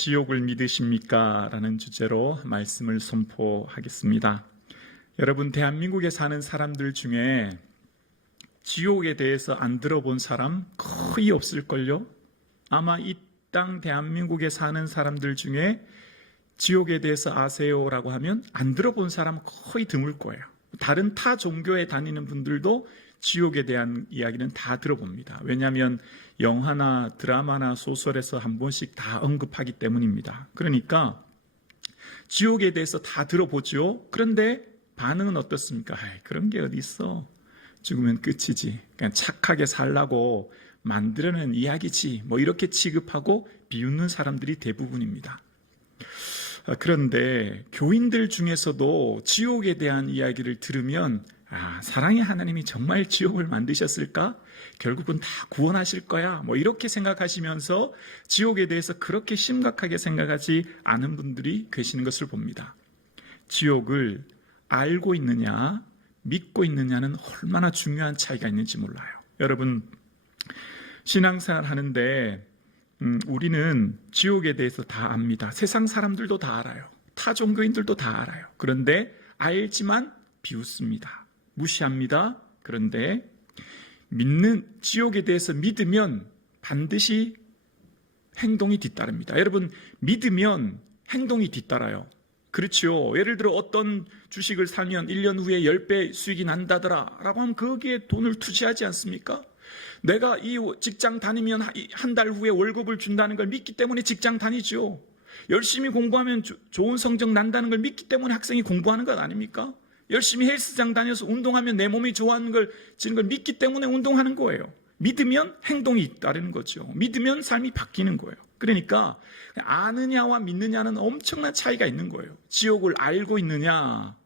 지옥을 믿으십니까? 라는 주제로 말씀을 선포하겠습니다. 여러분, 대한민국에 사는 사람들 중에 지옥에 대해서 안 들어본 사람 거의 없을걸요? 아마 이 땅 대한민국에 사는 사람들 중에 지옥에 대해서 아세요라고 하면 안 들어본 사람 거의 드물 거예요. 다른 타 종교에 다니는 분들도 지옥에 대한 이야기는 다 들어봅니다. 왜냐하면 영화나 드라마나 소설에서 한 번씩 다 언급하기 때문입니다. 그러니까 지옥에 대해서 다 들어보죠. 그런데 반응은 어떻습니까? 그런 게 어디 있어? 죽으면 끝이지. 그냥 착하게 살라고 만들어낸 이야기지. 이렇게 취급하고 비웃는 사람들이 대부분입니다. 그런데 교인들 중에서도 지옥에 대한 이야기를 들으면 사랑의 하나님이 정말 지옥을 만드셨을까? 결국은 다 구원하실 거야. 이렇게 생각하시면서 지옥에 대해서 그렇게 심각하게 생각하지 않은 분들이 계시는 것을 봅니다. 지옥을 알고 있느냐, 믿고 있느냐는 얼마나 중요한 차이가 있는지 몰라요. 여러분, 신앙생활 하는데 우리는 지옥에 대해서 다 압니다. 세상 사람들도 다 알아요. 타 종교인들도 다 알아요. 그런데 알지만 비웃습니다. 무시합니다. 그런데 지옥에 대해서 믿으면 반드시 행동이 뒤따릅니다. 여러분, 믿으면 행동이 뒤따라요. 그렇죠. 예를 들어 어떤 주식을 사면 1년 후에 10배 수익이 난다더라 라고 하면 거기에 돈을 투자하지 않습니까? 내가 이 직장 다니면 한 달 후에 월급을 준다는 걸 믿기 때문에 직장 다니죠. 열심히 공부하면 좋은 성적 난다는 걸 믿기 때문에 학생이 공부하는 것 아닙니까? 열심히 헬스장 다녀서 운동하면 내 몸이 좋아하는 걸 믿기 때문에 운동하는 거예요. 믿으면 행동이 따르는 거죠. 믿으면 삶이 바뀌는 거예요. 그러니까 아느냐와 믿느냐는 엄청난 차이가 있는 거예요. 지옥을 알고 있느냐와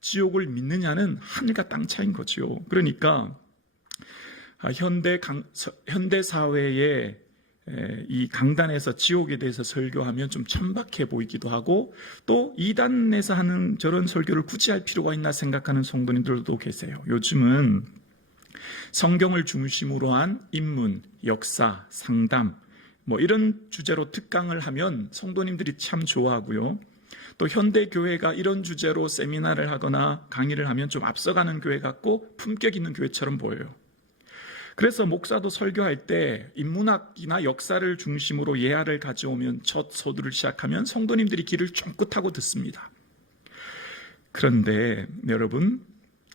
지옥을 믿느냐는 하늘과 땅 차이인 거죠. 그러니까 현대 사회에 이 강단에서 지옥에 대해서 설교하면 좀 천박해 보이기도 하고, 또 이단에서 하는 저런 설교를 굳이 할 필요가 있나 생각하는 성도님들도 계세요. 요즘은 성경을 중심으로 한 인문, 역사, 상담 이런 주제로 특강을 하면 성도님들이 참 좋아하고요. 또 현대 교회가 이런 주제로 세미나를 하거나 강의를 하면 좀 앞서가는 교회 같고 품격 있는 교회처럼 보여요. 그래서 목사도 설교할 때 인문학이나 역사를 중심으로 예화를 가져오면 첫 서두를 시작하면 성도님들이 귀를 쫑긋하고 듣습니다. 그런데 여러분,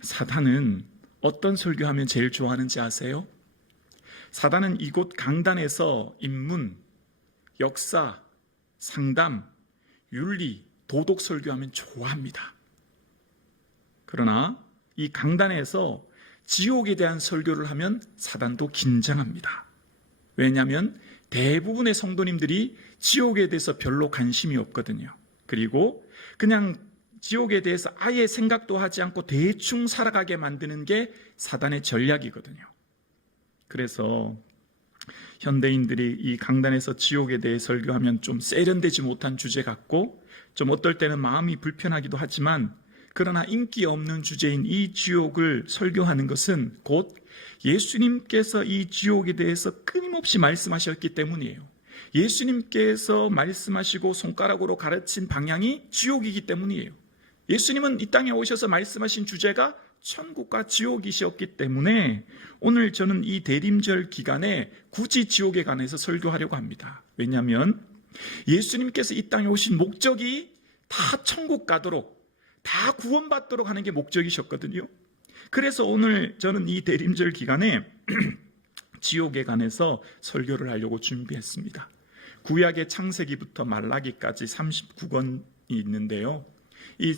사단은 어떤 설교하면 제일 좋아하는지 아세요? 사단은 이곳 강단에서 인문, 역사, 상담, 윤리, 도덕 설교하면 좋아합니다. 그러나 이 강단에서 지옥에 대한 설교를 하면 사단도 긴장합니다. 왜냐하면 대부분의 성도님들이 지옥에 대해서 별로 관심이 없거든요. 그리고 그냥 지옥에 대해서 아예 생각도 하지 않고 대충 살아가게 만드는 게 사단의 전략이거든요. 그래서 현대인들이 이 강단에서 지옥에 대해 설교하면 좀 세련되지 못한 주제 같고, 좀 어떨 때는 마음이 불편하기도 하지만, 그러나 인기 없는 주제인 이 지옥을 설교하는 것은 곧 예수님께서 이 지옥에 대해서 끊임없이 말씀하셨기 때문이에요. 예수님께서 말씀하시고 손가락으로 가르친 방향이 지옥이기 때문이에요. 예수님은 이 땅에 오셔서 말씀하신 주제가 천국과 지옥이셨기 때문에 오늘 저는 이 대림절 기간에 굳이 지옥에 관해서 설교하려고 합니다. 왜냐하면 예수님께서 이 땅에 오신 목적이 다 천국 가도록, 다 구원받도록 하는 게 목적이셨거든요. 그래서 오늘 저는 이 대림절 기간에 지옥에 관해서 설교를 하려고 준비했습니다. 구약의 창세기부터 말라기까지 39권이 있는데요. 이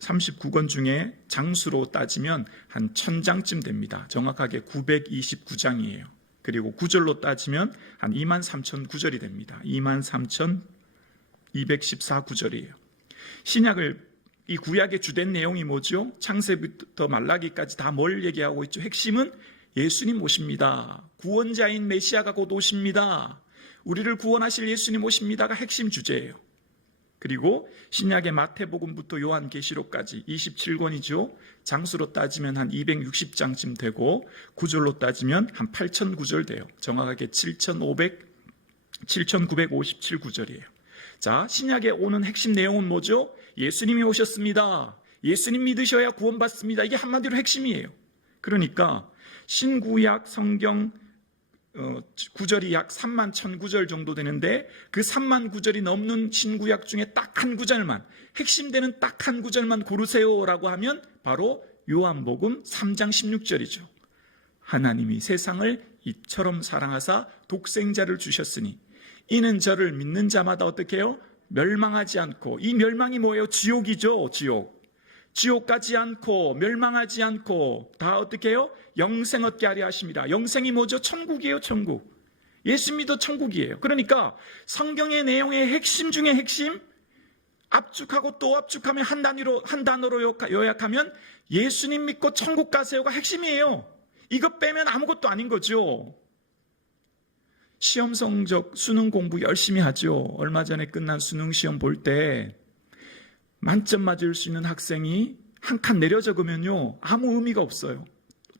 39권 중에 장수로 따지면 한 1000장쯤 됩니다. 정확하게 929장이에요. 그리고 구절로 따지면 한 23,000구절이 됩니다. 23,214구절이에요. 이 구약의 주된 내용이 뭐죠? 창세부터 말라기까지 다 뭘 얘기하고 있죠? 핵심은 예수님 오십니다. 구원자인 메시아가 곧 오십니다. 우리를 구원하실 예수님 오십니다가 핵심 주제예요. 그리고 신약의 마태복음부터 요한계시록까지 27권이죠. 장수로 따지면 한 260장쯤 되고 구절로 따지면 한 8,000구절 돼요. 정확하게 7957구절이에요. 자, 신약에 오는 핵심 내용은 뭐죠? 예수님이 오셨습니다. 예수님 믿으셔야 구원받습니다. 이게 한마디로 핵심이에요. 그러니까 신구약 성경 구절이 약 3만 1000구절 정도 되는데 그 3만 구절이 넘는 신구약 중에 딱 한 구절만, 핵심되는 딱 한 구절만 고르세요라고 하면 바로 요한복음 3장 16절이죠. 하나님이 세상을 이처럼 사랑하사 독생자를 주셨으니 이는 저를 믿는 자마다 어떻게 해요? 멸망하지 않고, 이 멸망이 뭐예요? 지옥이죠. 지옥 가지 않고 멸망하지 않고 다 어떻게 해요? 영생 얻게 하려 하십니다. 영생이 뭐죠? 천국이에요. 천국. 예수 믿어 천국이에요. 그러니까 성경의 내용의 핵심 중에 핵심, 압축하고 또 압축하면 한 단어로 요약하면 예수님 믿고 천국 가세요가 핵심이에요. 이것 빼면 아무것도 아닌 거죠. 시험 성적, 수능 공부 열심히 하죠. 얼마 전에 끝난 수능 시험 볼 때 만점 맞을 수 있는 학생이 한 칸 내려 적으면요, 아무 의미가 없어요.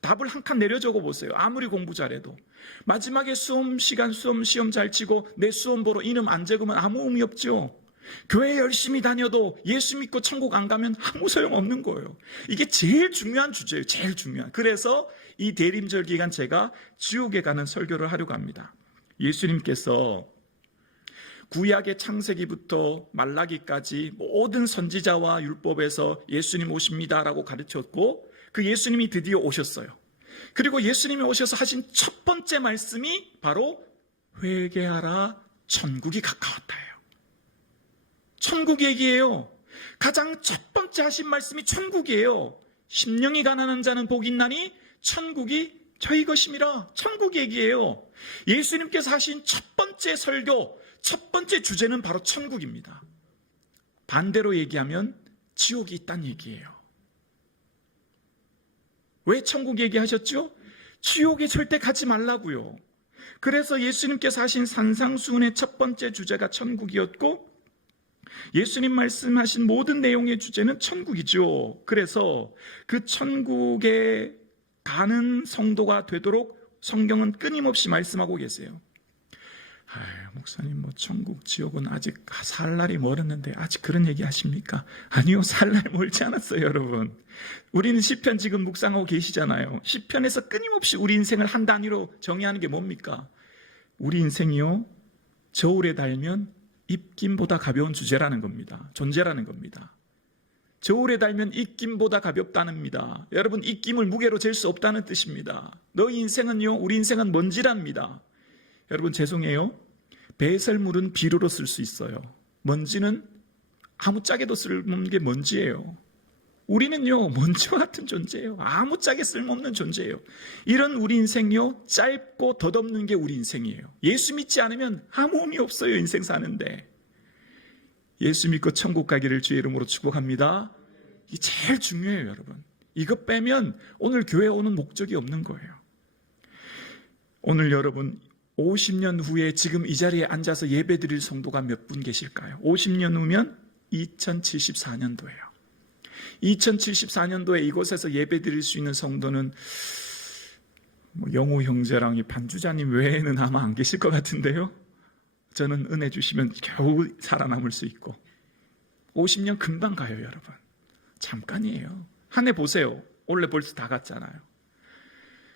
답을 한 칸 내려 적어 보세요. 아무리 공부 잘해도. 마지막에 수험 시험 잘 치고 내 수험 보러 이름 안 적으면 아무 의미 없죠. 교회 열심히 다녀도 예수 믿고 천국 안 가면 아무 소용 없는 거예요. 이게 제일 중요한 주제예요. 제일 중요한. 그래서 이 대림절 기간 제가 지옥에 가는 설교를 하려고 합니다. 예수님께서 구약의 창세기부터 말라기까지 모든 선지자와 율법에서 예수님 오십니다라고 가르쳤고, 그 예수님이 드디어 오셨어요. 그리고 예수님이 오셔서 하신 첫 번째 말씀이 바로 회개하라, 천국이 가까웠다예요. 천국 얘기예요. 가장 첫 번째 하신 말씀이 천국이에요. 심령이 가난한 자는 복이 있나니 천국이 저희 것임이라. 천국 얘기예요. 예수님께서 하신 첫 번째 설교, 첫 번째 주제는 바로 천국입니다. 반대로 얘기하면 지옥이 있다는 얘기예요. 왜 천국 얘기하셨죠? 지옥에 절대 가지 말라고요. 그래서 예수님께서 하신 산상수훈의 첫 번째 주제가 천국이었고, 예수님 말씀하신 모든 내용의 주제는 천국이죠. 그래서 그 천국에 가는 성도가 되도록 성경은 끊임없이 말씀하고 계세요. 목사님, 천국, 지옥은 아직 살 날이 멀었는데 아직 그런 얘기 하십니까? 아니요, 살 날이 멀지 않았어요, 여러분. 우리는 시편 지금 묵상하고 계시잖아요. 시편에서 끊임없이 우리 인생을 한 단위로 정의하는 게 뭡니까? 우리 인생이요, 저울에 달면 입김보다 가벼운 주제라는 겁니다. 존재라는 겁니다. 저울에 달면 입김보다 가볍다는입니다. 여러분, 입김을 무게로 잴 수 없다는 뜻입니다. 너희 인생은요, 우리 인생은 먼지랍니다. 여러분, 죄송해요. 배설물은 비료로 쓸 수 있어요. 먼지는 아무짝에도 쓸모없는 게 먼지예요. 우리는요, 먼지와 같은 존재예요. 아무짝에 쓸모없는 존재예요. 이런 우리 인생요, 짧고 덧없는 게 우리 인생이에요. 예수 믿지 않으면 아무 의미 없어요, 인생 사는데. 예수 믿고 천국 가기를 주의 이름으로 축복합니다. 이게 제일 중요해요, 여러분. 이거 빼면 오늘 교회 오는 목적이 없는 거예요. 오늘 여러분, 50년 후에 지금 이 자리에 앉아서 예배 드릴 성도가 몇 분 계실까요? 50년 후면 2074년도예요. 2074년도에 이곳에서 예배 드릴 수 있는 성도는 영호 형제랑 이 반주자님 외에는 아마 안 계실 것 같은데요. 저는 은혜 주시면 겨우 살아남을 수 있고. 50년 금방 가요, 여러분. 잠깐이에요. 한 해 보세요. 원래 벌써 다 갔잖아요.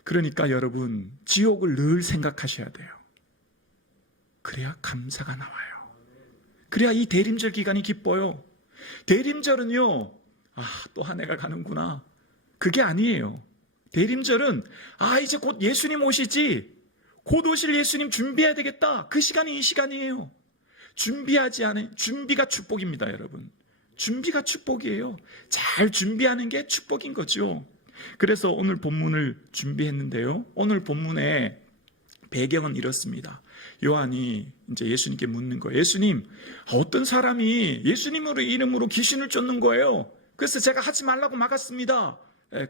그러니까 여러분, 지옥을 늘 생각하셔야 돼요. 그래야 감사가 나와요. 그래야 이 대림절 기간이 기뻐요. 대림절은요, 또 한 해가 가는구나, 그게 아니에요. 대림절은 이제 곧 예수님 오시지, 곧 오실 예수님 준비해야 되겠다, 그 시간이 이 시간이에요. 준비하지 않은, 준비가 축복입니다, 여러분. 준비가 축복이에요. 잘 준비하는 게 축복인 거죠. 그래서 오늘 본문을 준비했는데요, 오늘 본문의 배경은 이렇습니다. 요한이 이제 예수님께 묻는 거예요. 예수님, 어떤 사람이 예수님으로 이름으로 귀신을 쫓는 거예요. 그래서 제가 하지 말라고 막았습니다.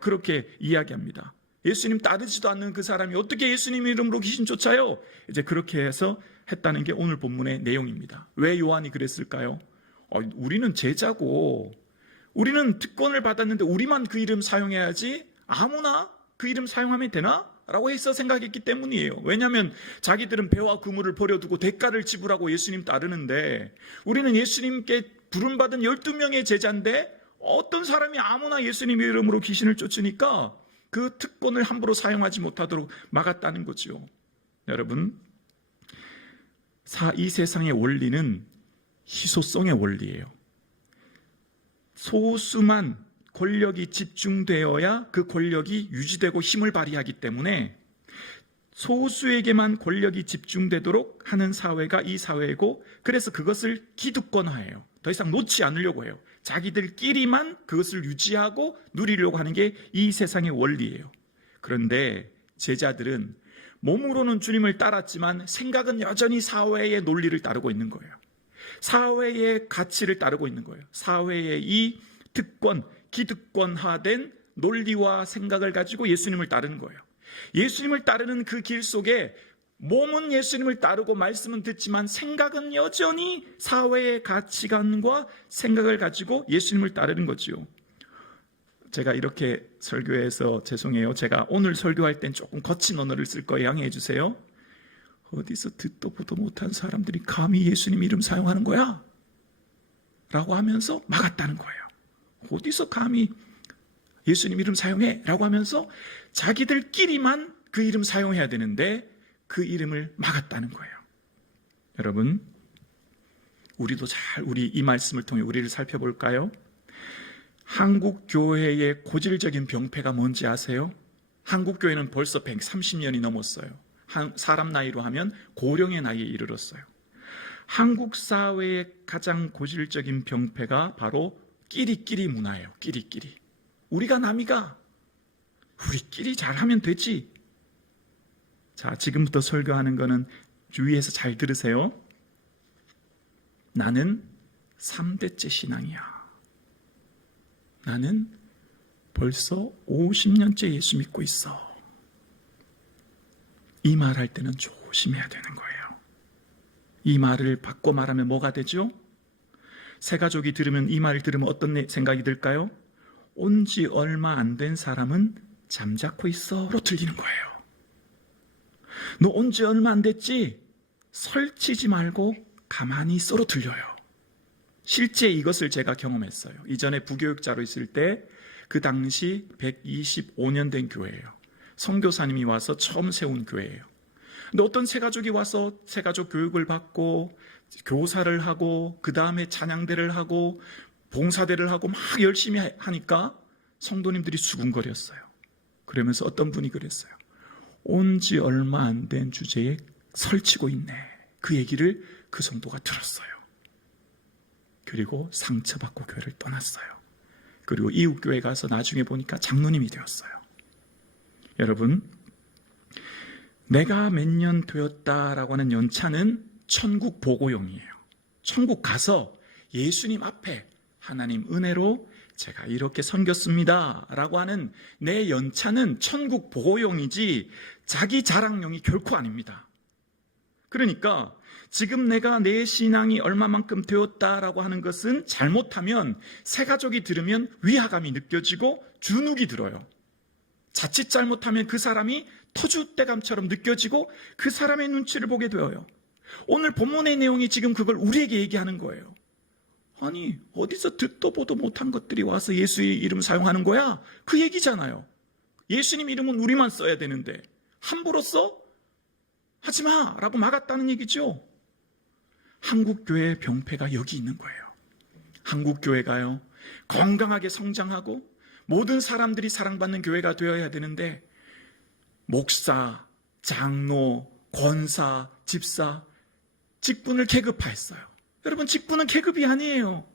그렇게 이야기합니다. 예수님 따르지도 않는 그 사람이 어떻게 예수님 이름으로 귀신 쫓아요? 이제 그렇게 해서 했다는 게 오늘 본문의 내용입니다. 왜 요한이 그랬을까요? 우리는 제자고, 우리는 특권을 받았는데 우리만 그 이름 사용해야지, 아무나 그 이름 사용하면 되나? 라고 해서 생각했기 때문이에요. 왜냐하면 자기들은 배와 그물을 버려두고 대가를 지불하고 예수님 따르는데, 우리는 예수님께 부름받은 12명의 제자인데 어떤 사람이 아무나 예수님 이름으로 귀신을 쫓으니까 그 특권을 함부로 사용하지 못하도록 막았다는 거죠. 여러분, 이 세상의 원리는 희소성의 원리예요. 소수만 권력이 집중되어야 그 권력이 유지되고 힘을 발휘하기 때문에 소수에게만 권력이 집중되도록 하는 사회가 이 사회이고, 그래서 그것을 기득권화해요. 더 이상 놓지 않으려고 해요. 자기들끼리만 그것을 유지하고 누리려고 하는 게 이 세상의 원리예요. 그런데 제자들은 몸으로는 주님을 따랐지만 생각은 여전히 사회의 논리를 따르고 있는 거예요. 사회의 가치를 따르고 있는 거예요. 사회의 이 특권, 기득권화된 논리와 생각을 가지고 예수님을 따르는 거예요. 예수님을 따르는 그 길 속에 몸은 예수님을 따르고 말씀은 듣지만 생각은 여전히 사회의 가치관과 생각을 가지고 예수님을 따르는 거지요. 제가 이렇게 설교해서 죄송해요. 제가 오늘 설교할 땐 조금 거친 언어를 쓸 거예요. 양해해 주세요. 어디서 듣도 보도 못한 사람들이 감히 예수님 이름 사용하는 거야? 라고 하면서 막았다는 거예요. 어디서 감히 예수님 이름 사용해? 라고 하면서 자기들끼리만 그 이름 사용해야 되는데 그 이름을 막았다는 거예요. 여러분, 우리도 우리 이 말씀을 통해 우리를 살펴볼까요? 한국 교회의 고질적인 병폐가 뭔지 아세요? 한국 교회는 벌써 130년이 넘었어요. 사람 나이로 하면 고령의 나이에 이르렀어요. 한국 사회의 가장 고질적인 병폐가 바로 끼리끼리 문화예요. 끼리끼리. 우리가 남이가 우리끼리 잘하면 되지. 자, 지금부터 설교하는 거는 주위에서 잘 들으세요. 나는 3대째 신앙이야. 나는 벌써 50년째 예수 믿고 있어. 이 말 할 때는 조심해야 되는 거예요. 이 말을 바꿔 말하면 뭐가 되죠? 새 가족이 들으면, 이 말을 들으면 어떤 생각이 들까요? 온 지 얼마 안 된 사람은 잠자코 있어로 들리는 거예요. 너 온 지 얼마 안 됐지? 설치지 말고 가만히 있어로 들려요. 실제 이것을 제가 경험했어요. 이전에 부교육자로 있을 때 그 당시 125년 된 교회예요. 선교사님이 와서 처음 세운 교회예요. 근데 어떤 새가족이 와서 새가족 교육을 받고 교사를 하고 그 다음에 찬양대를 하고 봉사대를 하고 막 열심히 하니까 성도님들이 수군거렸어요. 그러면서 어떤 분이 그랬어요. 온 지 얼마 안 된 주제에 설치고 있네. 그 얘기를 그 성도가 들었어요. 그리고 상처받고 교회를 떠났어요. 그리고 이웃교회 가서 나중에 보니까 장로님이 되었어요. 여러분, 내가 몇 년 되었다라고 하는 연차는 천국 보고용이에요. 천국 가서 예수님 앞에 하나님 은혜로 제가 이렇게 섬겼습니다 라고 하는 내 연차는 천국 보고용이지 자기 자랑용이 결코 아닙니다. 그러니까 지금 내가 내 신앙이 얼마만큼 되었다라고 하는 것은 잘못하면 새가족이 들으면 위화감이 느껴지고 주눅이 들어요. 자칫 잘못하면 그 사람이 터줏대감처럼 느껴지고 그 사람의 눈치를 보게 되어요. 오늘 본문의 내용이 지금 그걸 우리에게 얘기하는 거예요. 아니, 어디서 듣도 보도 못한 것들이 와서 예수의 이름 사용하는 거야? 그 얘기잖아요. 예수님 이름은 우리만 써야 되는데 함부로 써? 하지마! 라고 막았다는 얘기죠. 한국교회의 병폐가 여기 있는 거예요. 한국교회가요, 건강하게 성장하고 모든 사람들이 사랑받는 교회가 되어야 되는데 목사, 장로, 권사, 집사, 직분을 계급화했어요. 여러분, 직분은 계급이 아니에요.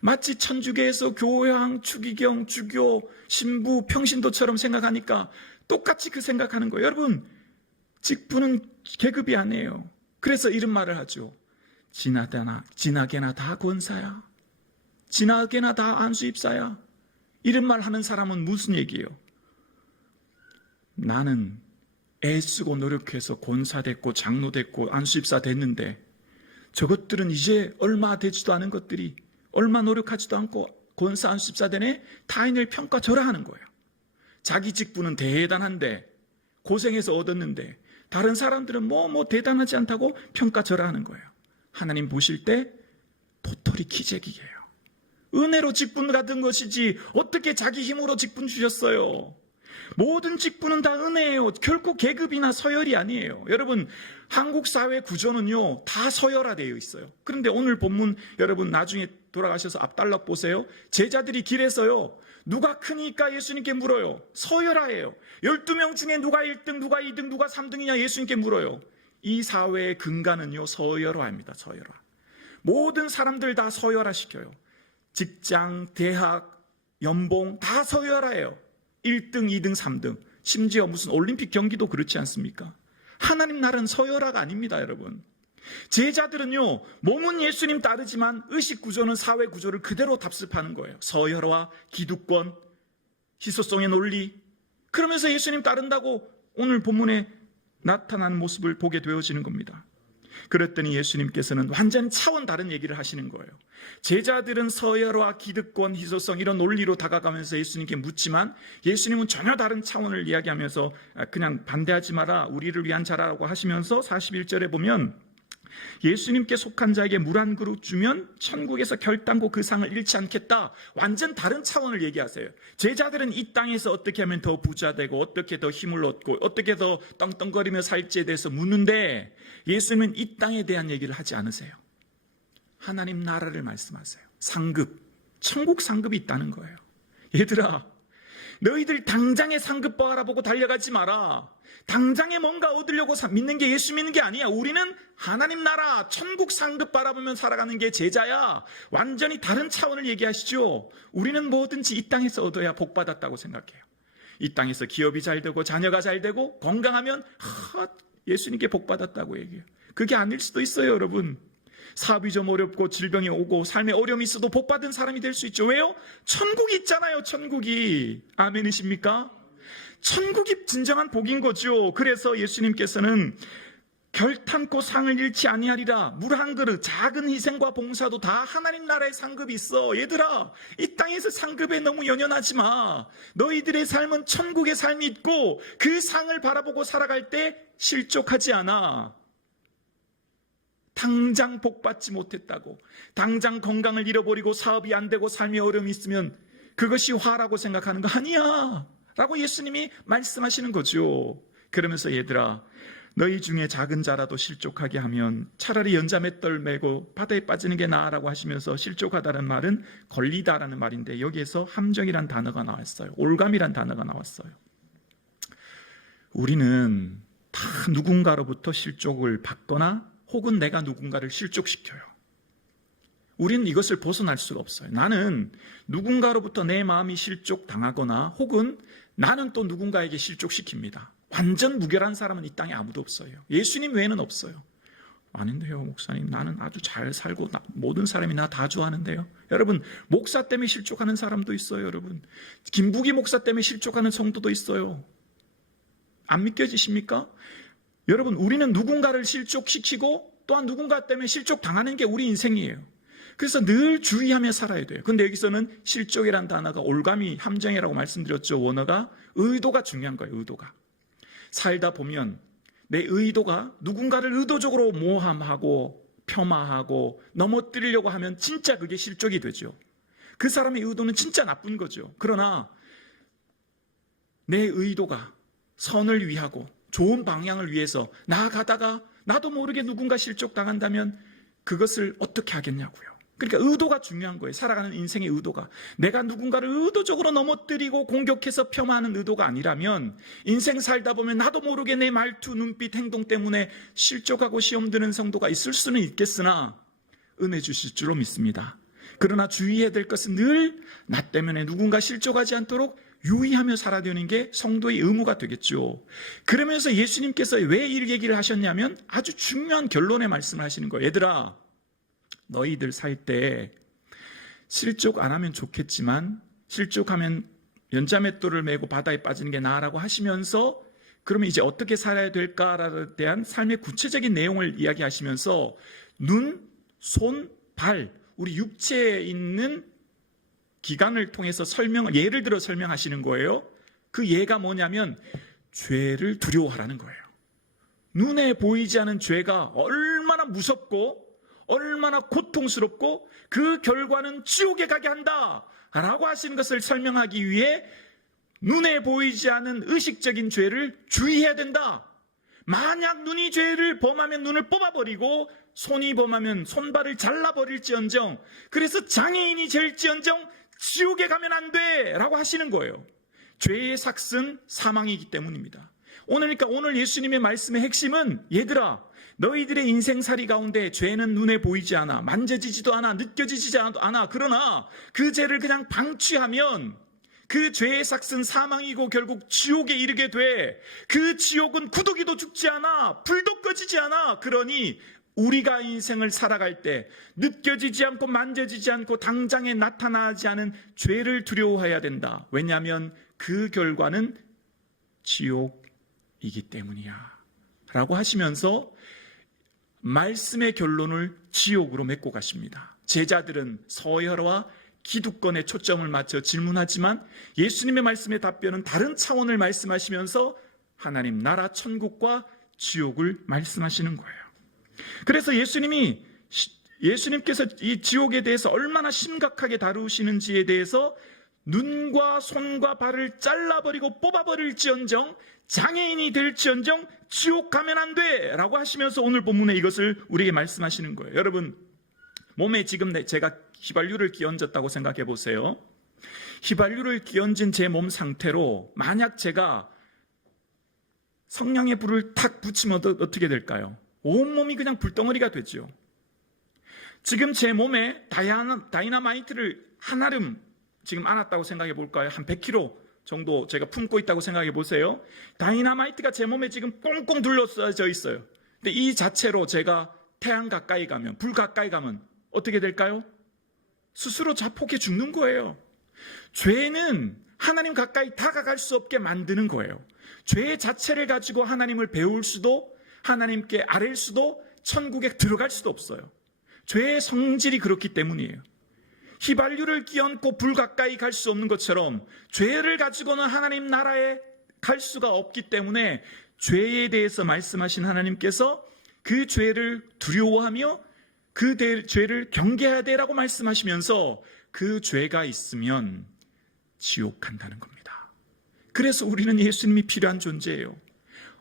마치 천주교에서 교황, 추기경, 주교, 신부, 평신도처럼 생각하니까 똑같이 그 생각하는 거예요. 여러분, 직분은 계급이 아니에요. 그래서 이런 말을 하죠. 지나게나 다 권사야. 지나게나 다 안수입사야. 이런 말 하는 사람은 무슨 얘기예요? 나는 애쓰고 노력해서 권사 됐고 장로 됐고 안수입사 됐는데 저것들은 이제 얼마 되지도 않은 것들이 얼마 노력하지도 않고 권사 안수입사 되네? 타인을 평가절하하는 거예요. 자기 직분은 대단한데 고생해서 얻었는데 다른 사람들은 뭐 대단하지 않다고 평가절하하는 거예요. 하나님 보실 때 도토리 기적이에요. 은혜로 직분 받은 것이지 어떻게 자기 힘으로 직분 주셨어요? 모든 직분은 다 은혜예요. 결코 계급이나 서열이 아니에요. 여러분, 한국 사회 구조는요 다 서열화되어 있어요. 그런데 오늘 본문 여러분 나중에 돌아가셔서 앞달락 보세요. 제자들이 길에서요 누가 크니까 예수님께 물어요. 서열화예요. 12명 중에 누가 1등, 누가 2등, 누가 3등이냐 예수님께 물어요. 이 사회의 근간은요 서열화입니다. 서열화. 모든 사람들 다 서열화시켜요. 직장, 대학, 연봉 다 서열화예요. 1등, 2등, 3등. 심지어 무슨 올림픽 경기도 그렇지 않습니까? 하나님 나라는 서열화가 아닙니다, 여러분. 제자들은요, 몸은 예수님 따르지만 의식 구조는 사회 구조를 그대로 답습하는 거예요. 서열화, 기득권, 희소성의 논리. 그러면서 예수님 따른다고 오늘 본문에 나타난 모습을 보게 되어지는 겁니다. 그랬더니 예수님께서는 완전 차원 다른 얘기를 하시는 거예요. 제자들은 서열화, 기득권, 희소성 이런 논리로 다가가면서 예수님께 묻지만 예수님은 전혀 다른 차원을 이야기하면서 그냥 반대하지 마라, 우리를 위한 자라고 하시면서 41절에 보면 예수님께 속한 자에게 물 한 그릇 주면 천국에서 결단코 그 상을 잃지 않겠다. 완전 다른 차원을 얘기하세요. 제자들은 이 땅에서 어떻게 하면 더 부자되고 어떻게 더 힘을 얻고 어떻게 더 떵떵거리며 살지에 대해서 묻는데 예수님은 이 땅에 대한 얘기를 하지 않으세요. 하나님 나라를 말씀하세요. 상급, 천국 상급이 있다는 거예요. 얘들아, 너희들 당장의 상급 바라보고 달려가지 마라. 당장에 뭔가 얻으려고 믿는 게 예수 믿는 게 아니야. 우리는 하나님 나라, 천국 상급 바라보면 살아가는 게 제자야. 완전히 다른 차원을 얘기하시죠. 우리는 뭐든지 이 땅에서 얻어야 복 받았다고 생각해요. 이 땅에서 기업이 잘 되고 자녀가 잘 되고 건강하면 예수님께 복 받았다고 얘기해요. 그게 아닐 수도 있어요, 여러분. 사업이 좀 어렵고 질병이 오고 삶에 어려움이 있어도 복 받은 사람이 될 수 있죠. 왜요? 천국이 있잖아요, 천국이. 아멘이십니까? 천국이 진정한 복인 거죠. 그래서 예수님께서는 결탄코 상을 잃지 아니하리라. 물 한 그릇, 작은 희생과 봉사도 다 하나님 나라의 상급이 있어. 얘들아, 이 땅에서 상급에 너무 연연하지 마. 너희들의 삶은 천국의 삶이 있고 그 상을 바라보고 살아갈 때 실족하지 않아. 당장 복 받지 못했다고, 당장 건강을 잃어버리고 사업이 안 되고 삶의 어려움이 있으면 그것이 화라고 생각하는 거 아니야 라고 예수님이 말씀하시는 거죠. 그러면서 얘들아, 너희 중에 작은 자라도 실족하게 하면 차라리 연자맷돌 메고 바다에 빠지는 게 나아라고 하시면서 실족하다는 말은 걸리다라는 말인데 여기에서 함정이란 단어가 나왔어요. 올감이란 단어가 나왔어요. 우리는 다 누군가로부터 실족을 받거나 혹은 내가 누군가를 실족시켜요. 우리는 이것을 벗어날 수가 없어요. 나는 누군가로부터 내 마음이 실족당하거나 혹은 나는 또 누군가에게 실족시킵니다. 완전 무결한 사람은 이 땅에 아무도 없어요. 예수님 외에는 없어요. 아닌데요, 목사님. 나는 아주 잘 살고 모든 사람이 나 다 좋아하는데요. 여러분, 목사 때문에 실족하는 사람도 있어요. 여러분, 김부기 목사 때문에 실족하는 성도도 있어요. 안 믿겨지십니까? 여러분, 우리는 누군가를 실족시키고 또한 누군가 때문에 실족당하는 게 우리 인생이에요. 그래서 늘 주의하며 살아야 돼요. 근데 여기서는 실족이란 단어가 올감이 함정이라고 말씀드렸죠. 원어가 의도가 중요한 거예요. 의도가. 살다 보면 내 의도가 누군가를 의도적으로 모함하고 폄하하고 넘어뜨리려고 하면 진짜 그게 실족이 되죠. 그 사람의 의도는 진짜 나쁜 거죠. 그러나 내 의도가 선을 위하고 좋은 방향을 위해서 나아가다가 나도 모르게 누군가 실족당한다면 그것을 어떻게 하겠냐고요. 그러니까 의도가 중요한 거예요. 살아가는 인생의 의도가. 내가 누군가를 의도적으로 넘어뜨리고 공격해서 폄하하는 의도가 아니라면 인생 살다 보면 나도 모르게 내 말투, 눈빛, 행동 때문에 실족하고 시험 드는 성도가 있을 수는 있겠으나 은혜 주실 줄로 믿습니다. 그러나 주의해야 될 것은 늘 나 때문에 누군가 실족하지 않도록 유의하며 살아야 되는 게 성도의 의무가 되겠죠. 그러면서 예수님께서 왜 이 얘기를 하셨냐면 아주 중요한 결론의 말씀을 하시는 거예요. 얘들아, 너희들 살 때 실족 안 하면 좋겠지만 실족하면 연자맷돌을 메고 바다에 빠지는 게 나아라고 하시면서 그러면 이제 어떻게 살아야 될까에 대한 삶의 구체적인 내용을 이야기하시면서 눈, 손, 발, 우리 육체에 있는 기관을 통해서 예를 들어 설명하시는 거예요. 그 예가 뭐냐면 죄를 두려워하라는 거예요. 눈에 보이지 않은 죄가 얼마나 무섭고 얼마나 고통스럽고 그 결과는 지옥에 가게 한다 라고 하시는 것을 설명하기 위해 눈에 보이지 않은 의식적인 죄를 주의해야 된다. 만약 눈이 죄를 범하면 눈을 뽑아버리고 손이 범하면 손발을 잘라버릴지언정, 그래서 장애인이 될지언정 지옥에 가면 안 돼 라고 하시는 거예요. 죄의 삭은 사망이기 때문입니다. 그러니까 오늘 예수님의 말씀의 핵심은, 얘들아, 너희들의 인생살이 가운데 죄는 눈에 보이지 않아, 만져지지도 않아, 느껴지지 않아. 그러나 그 죄를 그냥 방치하면 그 죄의 삭은 사망이고 결국 지옥에 이르게 돼. 그 지옥은 구더기도 죽지 않아, 불도 꺼지지 않아. 그러니 우리가 인생을 살아갈 때 느껴지지 않고 만져지지 않고 당장에 나타나지 않은 죄를 두려워해야 된다. 왜냐하면 그 결과는 지옥이기 때문이야 라고 하시면서 말씀의 결론을 지옥으로 맺고 가십니다. 제자들은 서열화 기득권에 초점을 맞춰 질문하지만 예수님의 말씀의 답변은 다른 차원을 말씀하시면서 하나님 나라 천국과 지옥을 말씀하시는 거예요. 그래서 예수님께서 이 지옥에 대해서 얼마나 심각하게 다루시는지에 대해서 눈과 손과 발을 잘라버리고 뽑아버릴지언정, 장애인이 될지언정 지옥 가면 안 돼 라고 하시면서 오늘 본문에 이것을 우리에게 말씀하시는 거예요. 여러분, 몸에 지금 제가 휘발유를 끼얹었다고 생각해 보세요. 휘발유를 끼얹은 제 몸 상태로 만약 제가 성냥에 불을 탁 붙이면 어떻게 될까요? 온몸이 그냥 불덩어리가 되죠. 지금 제 몸에 다이나마이트를 한아름 지금 안았다고 생각해 볼까요? 한 100kg 정도 제가 품고 있다고 생각해 보세요. 다이나마이트가 제 몸에 지금 꽁꽁 둘러싸져 있어요. 근데 이 자체로 제가 태양 가까이 가면, 불 가까이 가면 어떻게 될까요? 스스로 자폭해 죽는 거예요. 죄는 하나님 가까이 다가갈 수 없게 만드는 거예요. 죄 자체를 가지고 하나님을 배울 수도, 하나님께 아랠 수도, 천국에 들어갈 수도 없어요. 죄의 성질이 그렇기 때문이에요. 휘발유를 끼얹고 불 가까이 갈 수 없는 것처럼 죄를 가지고는 하나님 나라에 갈 수가 없기 때문에 죄에 대해서 말씀하신 하나님께서 그 죄를 두려워하며 그 죄를 경계해야 되라고 말씀하시면서 그 죄가 있으면 지옥 간다는 겁니다. 그래서 우리는 예수님이 필요한 존재예요.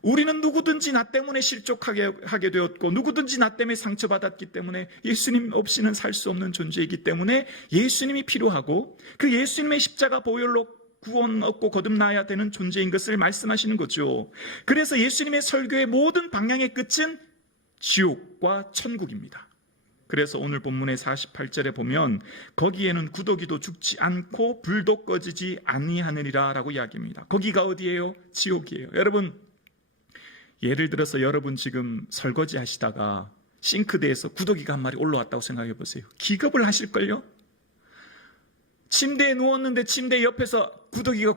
우리는 누구든지 나 때문에 실족하게 되었고 누구든지 나 때문에 상처받았기 때문에 예수님 없이는 살 수 없는 존재이기 때문에 예수님이 필요하고 그 예수님의 십자가 보혈로 구원 얻고 거듭나야 되는 존재인 것을 말씀하시는 거죠. 그래서 예수님의 설교의 모든 방향의 끝은 지옥과 천국입니다. 그래서 오늘 본문의 48절에 보면 거기에는 구더기도 죽지 않고 불도 꺼지지 아니하느니라 라고 이야기합니다. 거기가 어디예요? 지옥이에요. 여러분, 예를 들어서 여러분 지금 설거지 하시다가 싱크대에서 구더기가 한 마리 올라왔다고 생각해 보세요. 기겁을 하실걸요? 침대에 누웠는데 침대 옆에서 구더기가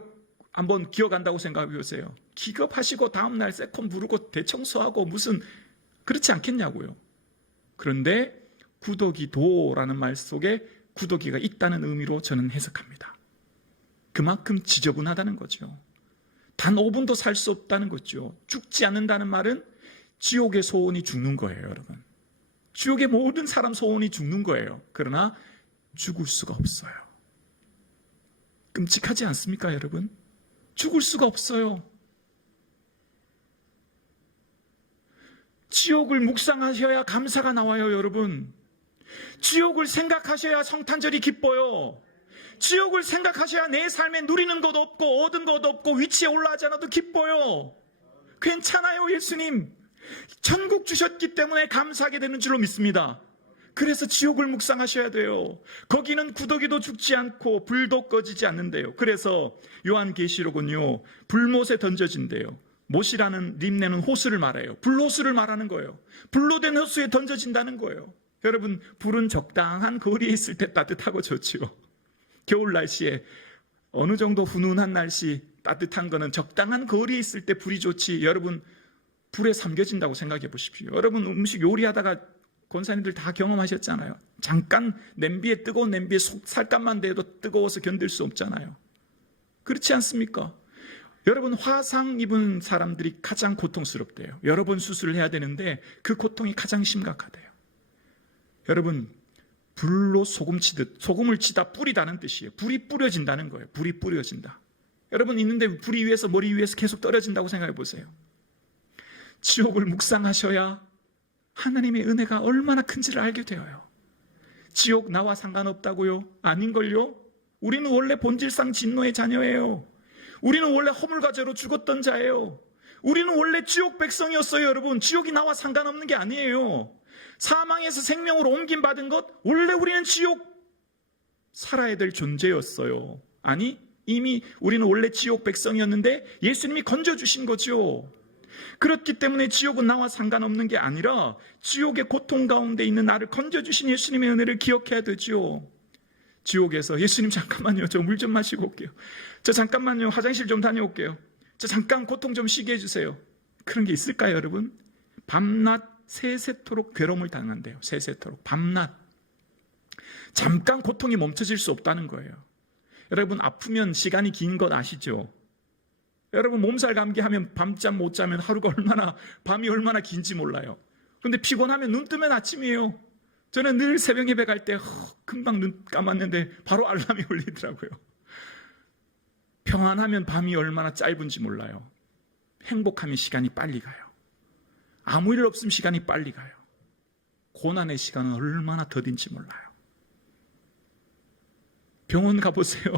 한번 기어간다고 생각해 보세요. 기겁하시고 다음날 세컨 부르고 대청소하고 무슨 그렇지 않겠냐고요. 그런데 구더기도라는 말 속에 구더기가 있다는 의미로 저는 해석합니다. 그만큼 지저분하다는 거죠. 단 5분도 살 수 없다는 거죠. 죽지 않는다는 말은 지옥의 소원이 죽는 거예요, 여러분. 지옥의 모든 사람 소원이 죽는 거예요. 그러나 죽을 수가 없어요. 끔찍하지 않습니까, 여러분? 죽을 수가 없어요. 지옥을 묵상하셔야 감사가 나와요, 여러분. 지옥을 생각하셔야 성탄절이 기뻐요. 지옥을 생각하셔야 내 삶에 누리는 것 없고 얻은 것 없고 위치에 올라가지 않아도 기뻐요. 괜찮아요, 예수님. 천국 주셨기 때문에 감사하게 되는 줄로 믿습니다. 그래서 지옥을 묵상하셔야 돼요. 거기는 구더기도 죽지 않고 불도 꺼지지 않는데요. 그래서 요한계시록은요, 불못에 던져진대요. 못이라는 림네는 호수를 말해요. 불호수를 말하는 거예요. 불로 된 호수에 던져진다는 거예요. 여러분, 불은 적당한 거리에 있을 때 따뜻하고 좋지요. 겨울 날씨에 어느 정도 훈훈한 날씨, 따뜻한 거는 적당한 거리에 있을 때 불이 좋지. 여러분, 불에 삼겨진다고 생각해 보십시오. 여러분, 음식 요리하다가 권사님들 다 경험하셨잖아요. 잠깐 뜨거운 냄비에 살갗만 대도 뜨거워서 견딜 수 없잖아요. 그렇지 않습니까? 여러분, 화상 입은 사람들이 가장 고통스럽대요. 여러 번 수술을 해야 되는데 그 고통이 가장 심각하대요. 여러분, 불로 소금 치듯, 소금을 치다 뿌리다는 뜻이에요. 불이 뿌려진다는 거예요. 불이 뿌려진다. 여러분, 있는데 불이 위에서, 머리 위에서 계속 떨어진다고 생각해 보세요. 지옥을 묵상하셔야 하나님의 은혜가 얼마나 큰지를 알게 되어요. 지옥 나와 상관없다고요? 아닌걸요? 우리는 원래 본질상 진노의 자녀예요. 우리는 원래 허물과 죄로 죽었던 자예요. 우리는 원래 지옥 백성이었어요. 여러분, 지옥이 나와 상관없는 게 아니에요. 사망에서 생명으로 옮김 받은 것, 원래 우리는 지옥 살아야 될 존재였어요. 아니, 이미 우리는 원래 지옥 백성이었는데 예수님이 건져주신 거죠. 그렇기 때문에 지옥은 나와 상관없는 게 아니라 지옥의 고통 가운데 있는 나를 건져주신 예수님의 은혜를 기억해야 되죠. 지옥에서 예수님 잠깐만요, 저 물 좀 마시고 올게요. 저 잠깐만요, 화장실 좀 다녀올게요. 저 잠깐 고통 좀 쉬게 해주세요. 그런 게 있을까요, 여러분? 밤낮 세세토록 괴로움을 당한대요. 세세토록 밤낮. 잠깐 고통이 멈춰질 수 없다는 거예요. 여러분, 아프면 시간이 긴 것 아시죠? 여러분, 몸살 감기하면 밤잠 못 자면 밤이 얼마나 긴지 몰라요. 그런데 피곤하면 눈 뜨면 아침이에요. 저는 늘 새벽 예배 갈 때 금방 눈 감았는데 바로 알람이 울리더라고요. 평안하면 밤이 얼마나 짧은지 몰라요. 행복하면 시간이 빨리 가요. 아무 일 없으면 시간이 빨리 가요. 고난의 시간은 얼마나 더딘지 몰라요. 병원 가보세요.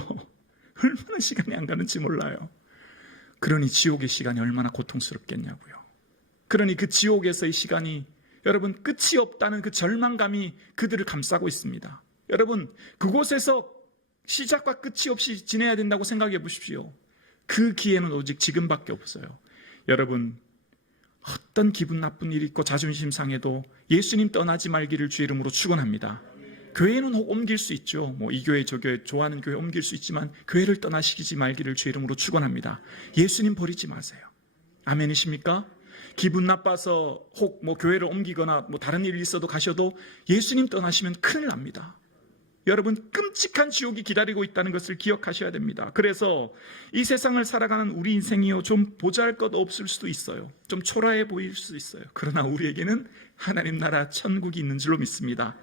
얼마나 시간이 안 가는지 몰라요. 그러니 지옥의 시간이 얼마나 고통스럽겠냐고요. 그러니 그 지옥에서의 시간이, 여러분, 끝이 없다는 그 절망감이 그들을 감싸고 있습니다. 여러분, 그곳에서 시작과 끝이 없이 지내야 된다고 생각해 보십시오. 그 기회는 오직 지금밖에 없어요. 여러분, 어떤 기분 나쁜 일이 있고 자존심 상해도 예수님 떠나지 말기를 주의 이름으로 축원합니다. 교회는 옮길 수 있죠. 이 교회 저 교회 좋아하는 교회 옮길 수 있지만 교회를 떠나시키지 말기를 주의 이름으로 축원합니다. 예수님 버리지 마세요. 아멘이십니까? 기분 나빠서 혹 교회를 옮기거나 다른 일이 있어도 가셔도 예수님 떠나시면 큰일 납니다. 여러분, 끔찍한 지옥이 기다리고 있다는 것을 기억하셔야 됩니다. 그래서 이 세상을 살아가는 우리 인생이요, 좀 보잘것 없을 수도 있어요. 좀 초라해 보일 수도 있어요. 그러나 우리에게는 하나님 나라 천국이 있는 줄로 믿습니다.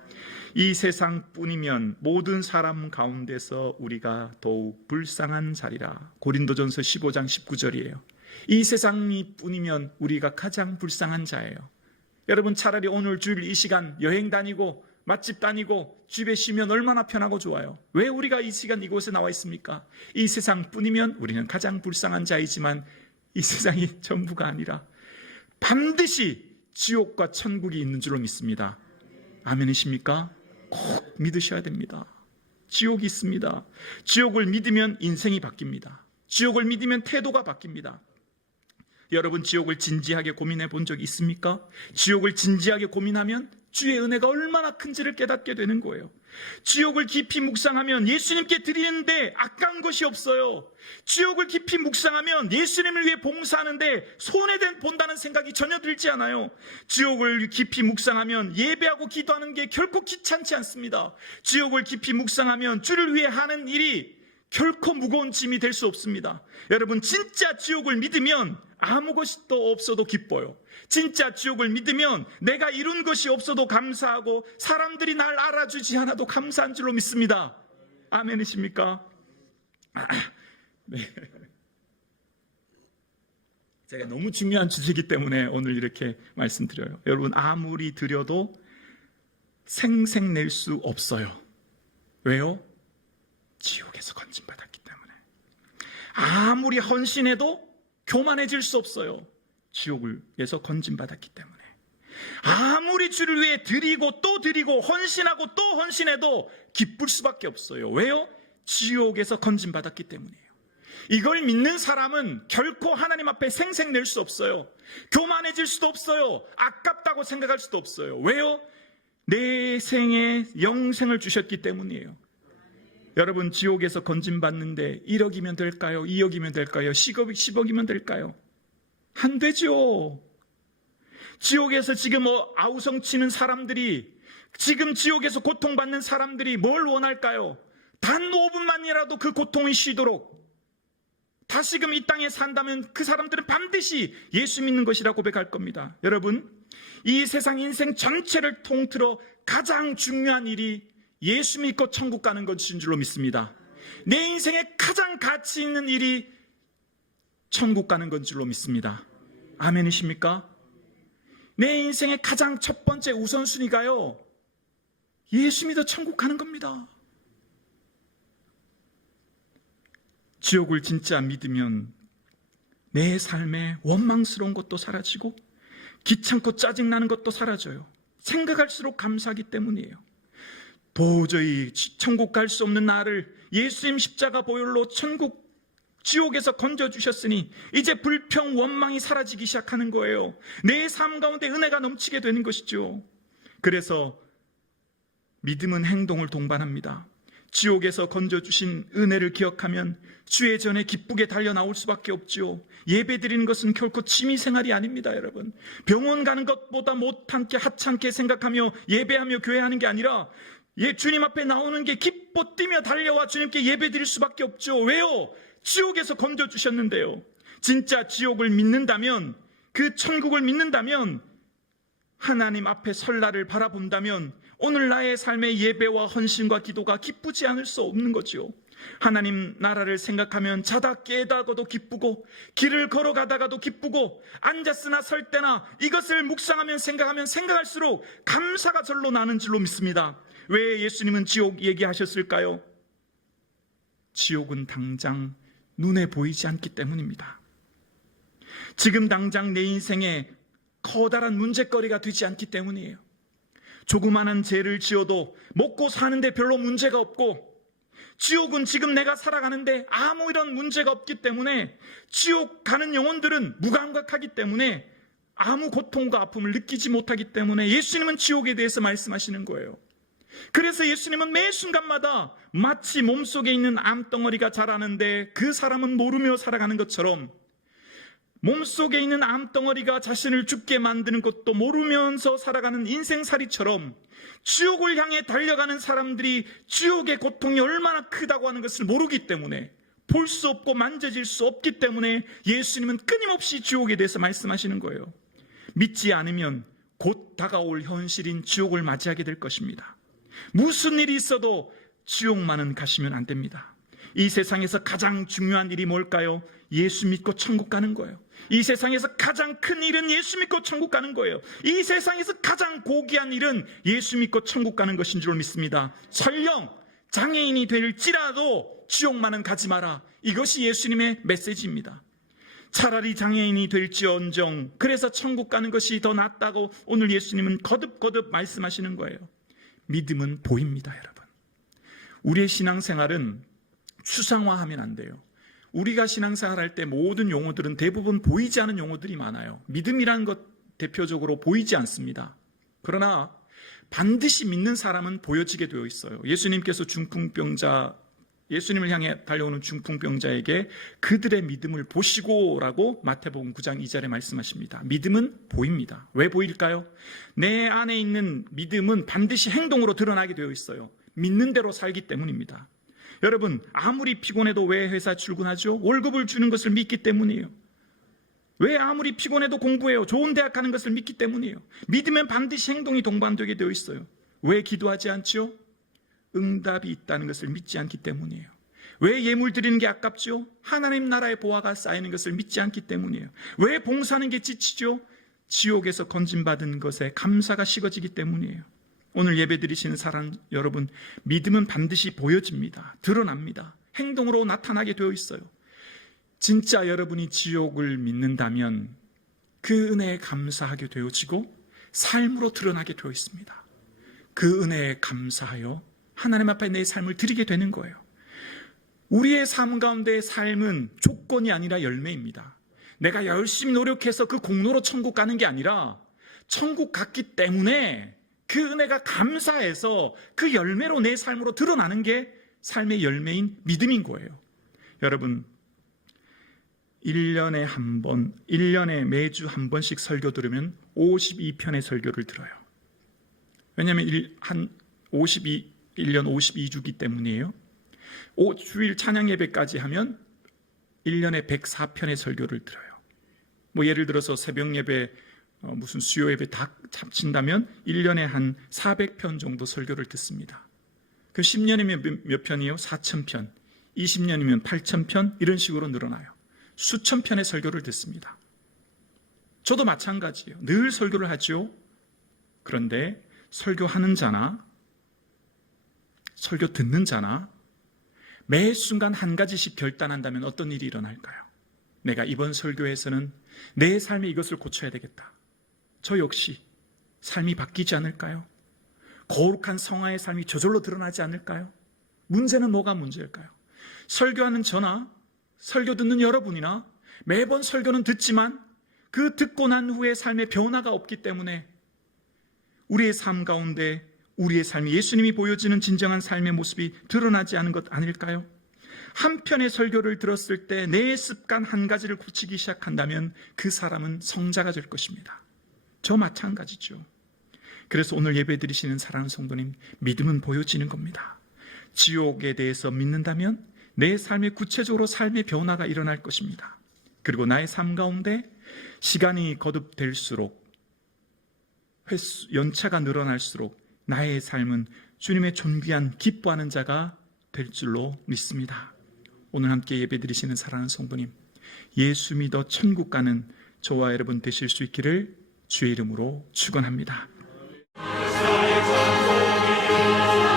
이 세상뿐이면 모든 사람 가운데서 우리가 더욱 불쌍한 자리라. 고린도전서 15장 19절이에요. 이 세상이 뿐이면 우리가 가장 불쌍한 자예요. 여러분, 차라리 오늘 주일 이 시간 여행 다니고 맛집 다니고 집에 쉬면 얼마나 편하고 좋아요. 왜 우리가 이 시간 이곳에 나와 있습니까? 이 세상뿐이면 우리는 가장 불쌍한 자이지만 이 세상이 전부가 아니라 반드시 지옥과 천국이 있는 줄로 믿습니다. 아멘이십니까? 꼭 믿으셔야 됩니다. 지옥이 있습니다. 지옥을 믿으면 인생이 바뀝니다. 지옥을 믿으면 태도가 바뀝니다. 여러분, 지옥을 진지하게 고민해 본 적이 있습니까? 지옥을 진지하게 고민하면 주의 은혜가 얼마나 큰지를 깨닫게 되는 거예요. 지옥을 깊이 묵상하면 예수님께 드리는데 아까운 것이 없어요. 지옥을 깊이 묵상하면 예수님을 위해 봉사하는데 손해본다는 생각이 전혀 들지 않아요. 지옥을 깊이 묵상하면 예배하고 기도하는 게 결코 귀찮지 않습니다. 지옥을 깊이 묵상하면 주를 위해 하는 일이 결코 무거운 짐이 될 수 없습니다. 여러분, 진짜 지옥을 믿으면 아무 것도 없어도 기뻐요. 진짜 지옥을 믿으면 내가 이룬 것이 없어도 감사하고 사람들이 날 알아주지 않아도 감사한 줄로 믿습니다. 아멘이십니까? 네. 제가 너무 중요한 주제이기 때문에 오늘 이렇게 말씀드려요. 여러분, 아무리 드려도 생색낼 수 없어요. 왜요? 지옥에서 건진받았기 때문에. 아무리 헌신해도 교만해질 수 없어요. 지옥에서 건진받았기 때문에. 아무리 주를 위해 드리고 또 드리고 헌신하고 또 헌신해도 기쁠 수밖에 없어요. 왜요? 지옥에서 건진받았기 때문이에요. 이걸 믿는 사람은 결코 하나님 앞에 생색낼 수 없어요. 교만해질 수도 없어요. 아깝다고 생각할 수도 없어요. 왜요? 내 생에 영생을 주셨기 때문이에요. 여러분, 지옥에서 건진받는데 1억이면 될까요? 2억이면 될까요? 10억이면 될까요? 안 되죠. 지옥에서 지금 아우성치는 사람들이, 지금 지옥에서 고통받는 사람들이 뭘 원할까요? 단 5분만이라도 그 고통이 쉬도록, 다시금 이 땅에 산다면 그 사람들은 반드시 예수 믿는 것이라 고백할 겁니다. 여러분, 이 세상 인생 전체를 통틀어 가장 중요한 일이 예수 믿고 천국 가는 것인 줄로 믿습니다. 내 인생에 가장 가치 있는 일이 천국 가는 건 줄로 믿습니다. 아멘이십니까? 내 인생의 가장 첫 번째 우선순위가요, 예수 믿어 천국 가는 겁니다. 지옥을 진짜 믿으면 내 삶에 원망스러운 것도 사라지고 귀찮고 짜증나는 것도 사라져요. 생각할수록 감사하기 때문이에요. 도저히 천국 갈 수 없는 나를 예수님 십자가 보혈로 지옥에서 건져주셨으니 이제 불평, 원망이 사라지기 시작하는 거예요. 내 삶 가운데 은혜가 넘치게 되는 것이죠. 그래서 믿음은 행동을 동반합니다. 지옥에서 건져주신 은혜를 기억하면 주의 전에 기쁘게 달려나올 수밖에 없지요. 예배 드리는 것은 결코 취미생활이 아닙니다. 여러분, 병원 가는 것보다 못함께 하찮게 생각하며 예배하며 교회하는 게 아니라 주님 앞에 나오는 게 기뻐 뛰며 달려와 주님께 예배 드릴 수밖에 없죠. 왜요? 지옥에서 건져주셨는데요. 진짜 지옥을 믿는다면, 그 천국을 믿는다면, 하나님 앞에 설 날을 바라본다면 오늘 나의 삶의 예배와 헌신과 기도가 기쁘지 않을 수 없는 거죠. 하나님 나라를 생각하면 자다 깨다가도 기쁘고, 길을 걸어가다가도 기쁘고, 앉았으나 설 때나 이것을 묵상하면 생각하면 생각할수록 감사가 절로 나는 줄로 믿습니다. 왜 예수님은 지옥 얘기하셨을까요? 지옥은 당장 눈에 보이지 않기 때문입니다. 지금 당장 내 인생에 커다란 문제거리가 되지 않기 때문이에요. 조그마한 죄를 지어도 먹고 사는데 별로 문제가 없고, 지옥은 지금 내가 살아가는데 아무 이런 문제가 없기 때문에, 지옥 가는 영혼들은 무감각하기 때문에 아무 고통과 아픔을 느끼지 못하기 때문에 예수님은 지옥에 대해서 말씀하시는 거예요. 그래서 예수님은 매 순간마다 마치 몸속에 있는 암덩어리가 자라는데 그 사람은 모르며 살아가는 것처럼, 몸속에 있는 암덩어리가 자신을 죽게 만드는 것도 모르면서 살아가는 인생살이처럼, 지옥을 향해 달려가는 사람들이 지옥의 고통이 얼마나 크다고 하는 것을 모르기 때문에, 볼 수 없고 만져질 수 없기 때문에 예수님은 끊임없이 지옥에 대해서 말씀하시는 거예요. 믿지 않으면 곧 다가올 현실인 지옥을 맞이하게 될 것입니다. 무슨 일이 있어도 지옥만은 가시면 안 됩니다. 이 세상에서 가장 중요한 일이 뭘까요? 예수 믿고 천국 가는 거예요. 이 세상에서 가장 큰 일은 예수 믿고 천국 가는 거예요. 이 세상에서 가장 고귀한 일은 예수 믿고 천국 가는 것인 줄 믿습니다. 설령 장애인이 될지라도 지옥만은 가지 마라. 이것이 예수님의 메시지입니다. 차라리 장애인이 될지언정 그래서 천국 가는 것이 더 낫다고 오늘 예수님은 거듭거듭 말씀하시는 거예요. 믿음은 보입니다, 여러분. 우리의 신앙생활은 추상화하면 안 돼요. 우리가 신앙생활 할 때 모든 용어들은 대부분 보이지 않은 용어들이 많아요. 믿음이라는 것 대표적으로 보이지 않습니다. 그러나 반드시 믿는 사람은 보여지게 되어 있어요. 예수님을 향해 달려오는 중풍병자에게 그들의 믿음을 보시고라고 마태복음 9장 2절에 말씀하십니다. 믿음은 보입니다. 왜 보일까요? 내 안에 있는 믿음은 반드시 행동으로 드러나게 되어 있어요. 믿는 대로 살기 때문입니다. 여러분, 아무리 피곤해도 왜 회사 출근하죠? 월급을 주는 것을 믿기 때문이에요. 왜 아무리 피곤해도 공부해요? 좋은 대학 가는 것을 믿기 때문이에요. 믿으면 반드시 행동이 동반되게 되어 있어요. 왜 기도하지 않죠? 응답이 있다는 것을 믿지 않기 때문이에요. 왜 예물 드리는 게 아깝죠? 하나님 나라의 보화가 쌓이는 것을 믿지 않기 때문이에요. 왜 봉사하는 게 지치죠? 지옥에서 건진받은 것에 감사가 식어지기 때문이에요. 오늘 예배 드리시는 사람 여러분, 믿음은 반드시 보여집니다. 드러납니다. 행동으로 나타나게 되어 있어요. 진짜 여러분이 지옥을 믿는다면 그 은혜에 감사하게 되어지고 삶으로 드러나게 되어 있습니다. 그 은혜에 감사하여 하나님 앞에 내 삶을 드리게 되는 거예요. 우리의 삶 가운데의 삶은 조건이 아니라 열매입니다. 내가 열심히 노력해서 그 공로로 천국 가는 게 아니라 천국 갔기 때문에 그 은혜가 감사해서 그 열매로 내 삶으로 드러나는 게 삶의 열매인 믿음인 거예요. 여러분, 1년에 매주 한 번씩 설교 들으면 52편의 설교를 들어요. 왜냐하면 1년 52주기 때문이에요. 주일 찬양 예배까지 하면 1년에 104편의 설교를 들어요. 뭐 예를 들어서 새벽 예배, 무슨 수요 예배 다 합친다면 1년에 한 400편 정도 설교를 듣습니다. 그 10년이면 몇 편이에요? 4,000편. 20년이면 8,000편 이런 식으로 늘어나요. 수천 편의 설교를 듣습니다. 저도 마찬가지예요. 늘 설교를 하죠. 그런데 설교하는 자나 설교 듣는 자나 매 순간 한 가지씩 결단한다면 어떤 일이 일어날까요? 내가 이번 설교에서는 내 삶에 이것을 고쳐야 되겠다. 저 역시 삶이 바뀌지 않을까요? 거룩한 성화의 삶이 저절로 드러나지 않을까요? 문제는 뭐가 문제일까요? 설교하는 저나 설교 듣는 여러분이나 매번 설교는 듣지만 그 듣고 난 후에 삶의 변화가 없기 때문에 우리의 삶 가운데 우리의 삶이 예수님이 보여지는 진정한 삶의 모습이 드러나지 않은 것 아닐까요? 한 편의 설교를 들었을 때 내 습관 한 가지를 고치기 시작한다면 그 사람은 성자가 될 것입니다. 저 마찬가지죠. 그래서 오늘 예배 드리시는 사랑하는 성도님, 믿음은 보여지는 겁니다. 지옥에 대해서 믿는다면 내 삶에 구체적으로 삶의 변화가 일어날 것입니다. 그리고 나의 삶 가운데 시간이 거듭될수록 연차가 늘어날수록 나의 삶은 주님의 존귀한 기뻐하는 자가 될 줄로 믿습니다. 오늘 함께 예배 드리시는 사랑하는 성도님, 예수 믿어 천국 가는 저와 여러분 되실 수 있기를 주의 이름으로 축원합니다. 역사의 천국이